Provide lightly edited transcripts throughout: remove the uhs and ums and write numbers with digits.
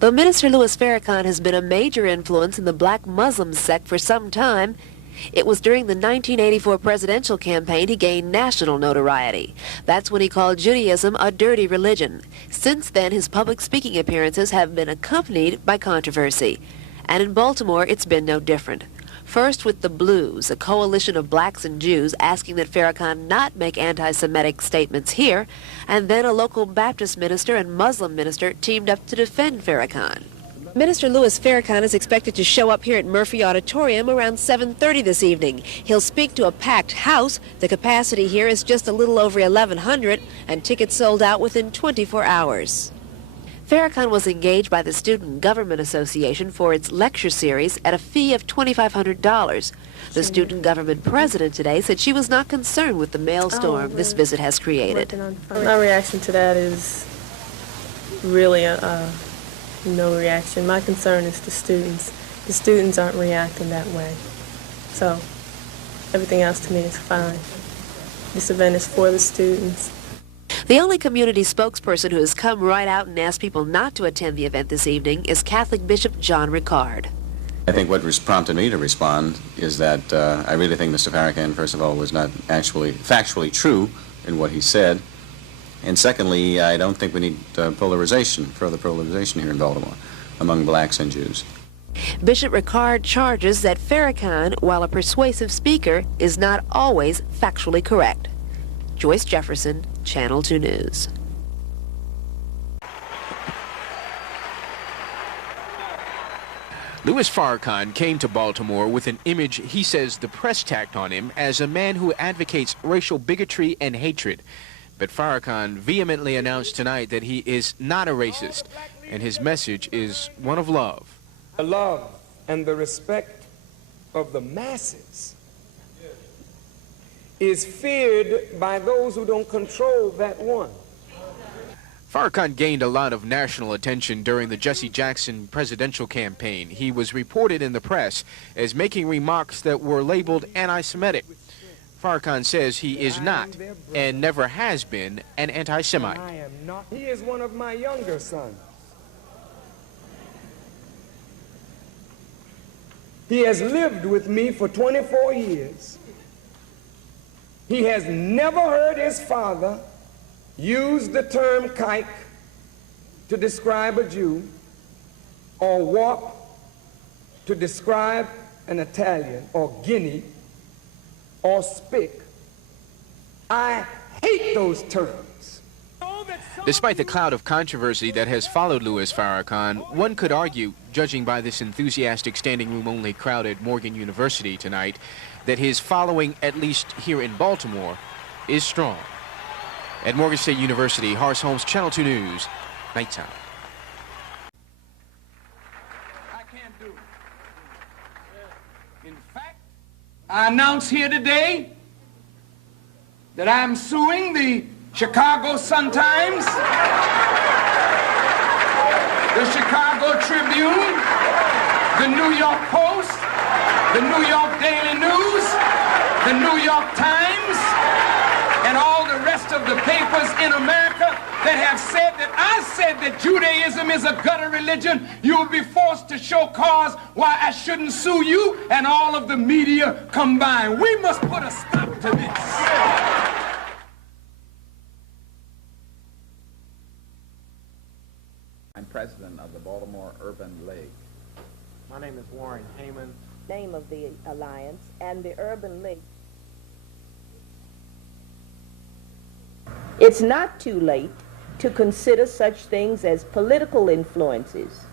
Though Minister Louis Farrakhan has been a major influence in the black Muslim sect for some time, it was during the 1984 presidential campaign he gained national notoriety. That's when he called Judaism a dirty religion. Since then, his public speaking appearances have been accompanied by controversy. And in Baltimore, it's been no different. First with the Blues, a coalition of blacks and Jews asking that Farrakhan not make anti-Semitic statements here, and then a local Baptist minister and Muslim minister teamed up to defend Farrakhan. Minister Louis Farrakhan is expected to show up here at Murphy Auditorium around 7:30 this evening. He'll speak to a packed house. The capacity here is just a little over 1,100, and tickets sold out within 24 hours. Farrakhan was engaged by the Student Government Association for its lecture series at a fee of $2,500. The student government president today said she was not concerned with the maelstrom this visit has created. My reaction to that is really no reaction. My concern is the students. The students aren't reacting that way. So everything else to me is fine. This event is for the students. The only community spokesperson who has come right out and asked people not to attend the event this evening is Catholic Bishop John Ricard. I think what prompted me to respond is that I really think Mr. Farrakhan, first of all, was not actually factually true in what he said. And secondly, I don't think we need further polarization here in Baltimore among blacks and Jews. Bishop Ricard charges that Farrakhan, while a persuasive speaker, is not always factually correct. Joyce Jefferson, Channel 2 News. Louis Farrakhan came to Baltimore with an image he says the press tacked on him as a man who advocates racial bigotry and hatred. But Farrakhan vehemently announced tonight that he is not a racist, and his message is one of love. The love and the respect of the masses is feared by those who don't control that one. Farrakhan gained a lot of national attention during the Jesse Jackson presidential campaign. He was reported in the press as making remarks that were labeled anti-Semitic. Farrakhan says he is not, and never has been, an anti-Semite. I am not. He is one of my younger sons. He has lived with me for 24 years. He has never heard his father use the term kike to describe a Jew, or wop to describe an Italian, or guinea, or spick. I hate those terms. Despite the cloud of controversy that has followed Louis Farrakhan, one could argue, judging by this enthusiastic standing room only crowd at Morgan University tonight, that his following, at least here in Baltimore, is strong. At Morgan State University, Horace Holmes, Channel 2 News, nighttime. I can't do it. In fact, I announce here today that I am suing the Chicago Sun-Times, the Chicago Tribune, the New York Post, the New York Daily News, the New York Times, and all the rest of the papers in America that have said that I said that Judaism is a gutter religion. You will be forced to show cause why I shouldn't sue you and all of the media combined. We must put a stop to this. I'm president of the Baltimore Urban League. My name is Warren Heyman. Name of the alliance and the Urban League. It's not too late to consider such things as political influences,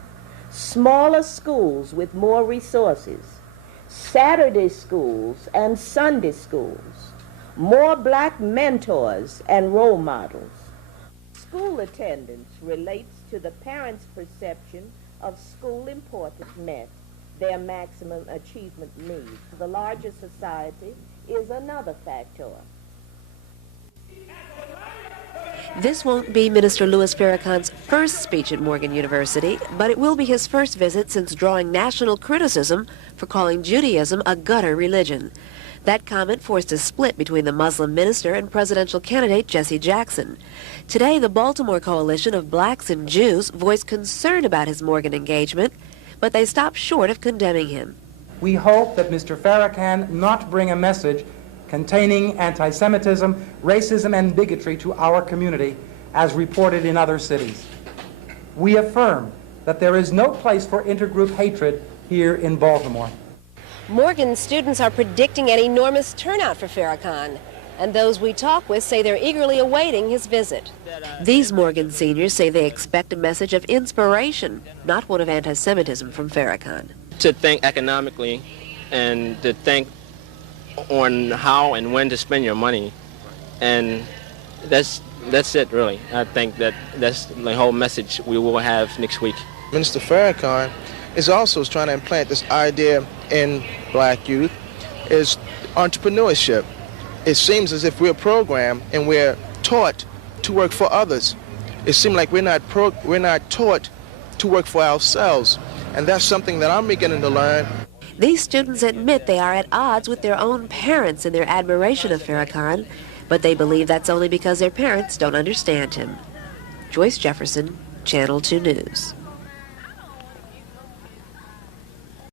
smaller schools with more resources, Saturday schools and Sunday schools, more black mentors and role models. School attendance relates to the parents' perception of school importance met their maximum achievement needs. The larger society is another factor. This won't be Minister Louis Farrakhan's first speech at Morgan University, but it will be his first visit since drawing national criticism for calling Judaism a gutter religion. That comment forced a split between the Muslim minister and presidential candidate Jesse Jackson. Today, the Baltimore coalition of blacks and Jews voiced concern about his Morgan engagement, but they stopped short of condemning him. We hope that Mr. Farrakhan not bring a message containing anti-Semitism, racism, and bigotry to our community, as reported in other cities. We affirm that there is no place for intergroup hatred here in Baltimore. Morgan students are predicting an enormous turnout for Farrakhan, and those we talk with say they're eagerly awaiting his visit. These Morgan seniors say they expect a message of inspiration, not one of anti-Semitism from Farrakhan. To think economically and to think on how and when to spend your money, and that's it really. I think that's the whole message we will have next week. Minister Farrakhan is also trying to implant this idea in black youth, is entrepreneurship. It seems as if we're programmed and we're taught to work for others. It seems like we're not taught to work for ourselves, and that's something that I'm beginning to learn. These students admit they are at odds with their own parents in their admiration of Farrakhan, but they believe that's only because their parents don't understand him. Joyce Jefferson, Channel 2 News.